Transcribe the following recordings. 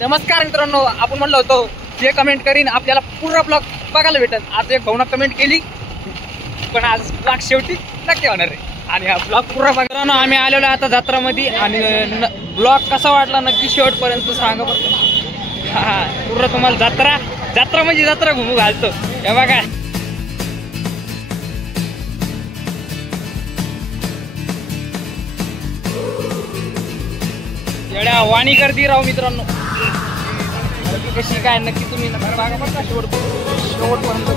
नमस्कार मित्रांनो, आपण म्हणलो होतो जे कमेंट करीन आपल्याला पूर्ण ब्लॉग बघायला भेटल. आज एक भाऊना कमेंट केली, पण आज ब्लॉग शेवटी नक्की होणार आहे आणि हा ब्लॉग पूर्ण बघा. आम्ही आलेलो आता जत्रामध्ये आणि ब्लॉग कसा वाटला नक्की शेवटपर्यंत सांगा बरं. हा पूर्ण तुम्हाला जत्रा म्हणजे जत्रा घुमू घालतो. हे बघा एवढ्या वाणी गर्दी राहू मित्रांनो. कशी काय नक्की तुम्ही बघा बरं का शेवटपर्यंत.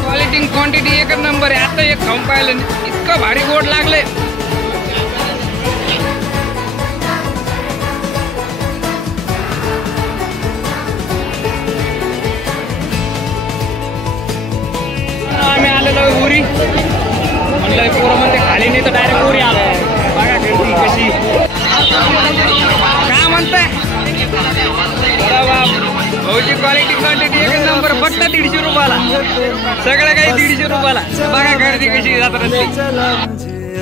क्वालिटी क्वांटिटी एक नंबर आहे. आता एक खाऊन पाहिलं इतकं भारी गोड लागले. आम्ही आलेलो उरी म्हणलं पोरं म्हणते खाली नाही तर डायरेक्ट उरी आलो. बघा गर्दी कशी काय म्हणताय. भाऊची क्वालिटी क्वांटिटी एक नंबर. फक्त 150 रुपयाला सगळं काही 150 रुपयाला. बघा गर्दी कशी जात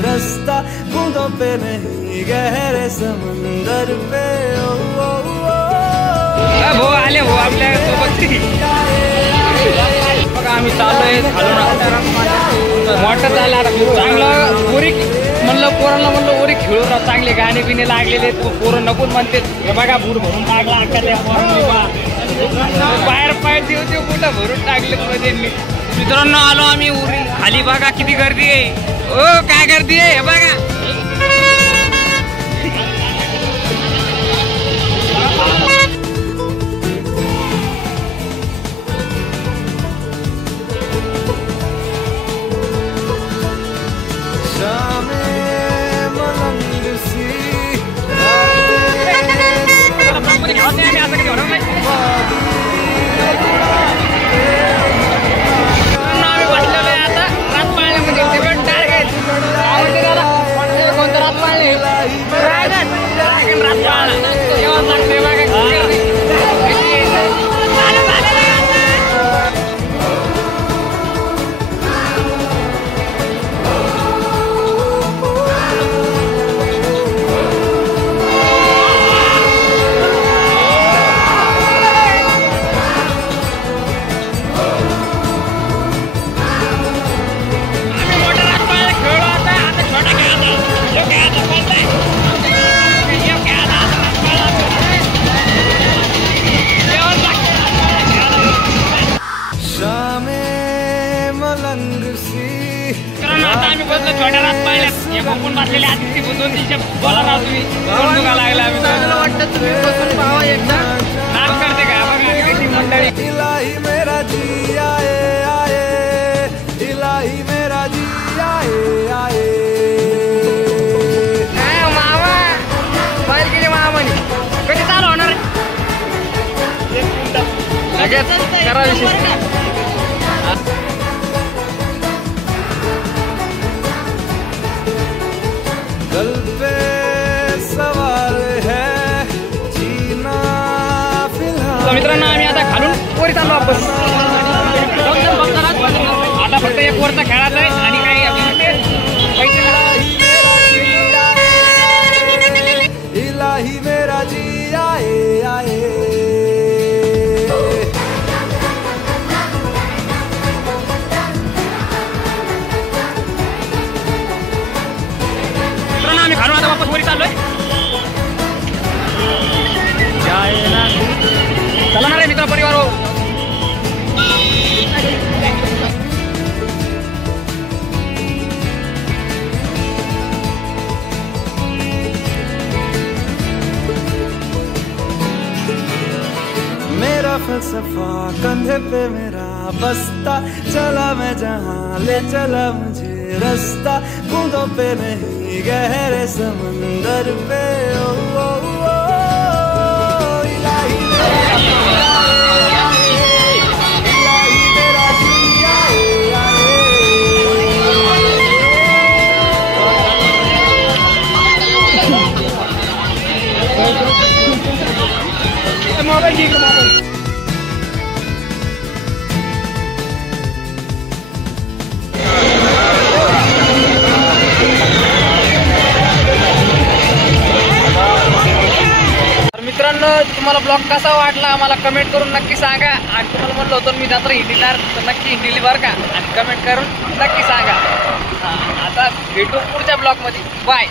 रस्ता बूंदों पे नहीं गहरे समंदर पे. भाऊ आले भाऊ आपल्या सोबत. बघा आम्ही चाललोय मोठं चाललं आता चांगलं. उरी म्हणलं पोरांना म्हणलं उरी खेळू राव. चांगले गाणे बिणे लागलेले पोरं नकून म्हणते. बघा बूट भरून टाकला बाहेर पाय देऊ कुठं भरून टाकले मध्ये. मित्रांनो आलो आम्ही उरी खाली. बघा किती गर्दी आहे. ओ काय गर्दी आहे बघा. छोट्या रात पाहिल्या बघून बसलेले आधी 2-3 बोला राहतो तुम्ही लागला. वाटतं तुम्ही बसून पाहावा एकदा. नाच करते का बघा कशी मंडळी. इलाही मेरा जी आए आए, इलाही मेरा जी आए आए. मामा पाहिजे गेले मामाने कधी चालू होणार लगेच करा विषय. दिल पे सवार है जीना फिलहाल. मित्रांनो आम्ही आता खालून वरी चाललो वापस. आता फक्त एक वरचा खेळाचा आहे आणि काही पैसे. इलाही मेरा जी आए आए. आम्ही खालून आता वापस वरी चाललोय. चला ना रे मित्र परिवार हो. फलसफा कंधे पे मेरा यहाँ बसता, चला मैं जहाँ ले चला मुझे रास्ता, बूंदों पे नहीं गहरे समंदर पे। ओ, ओ, ओ, इलाही मेरा जिया आए, इलाही मेरा जिया आए। तर मित्रांनो, तुम्हाला ब्लॉग कसा वाटला आम्हाला कमेंट करून नक्की सांगा. आणि तुम्हाला म्हणलं होतं मी जत्रा हिंडीला, तर नक्की हिंडीली बरं का. आणि कमेंट करून नक्की सांगा. आता भेटू पुढच्या ब्लॉगमध्ये. बाय.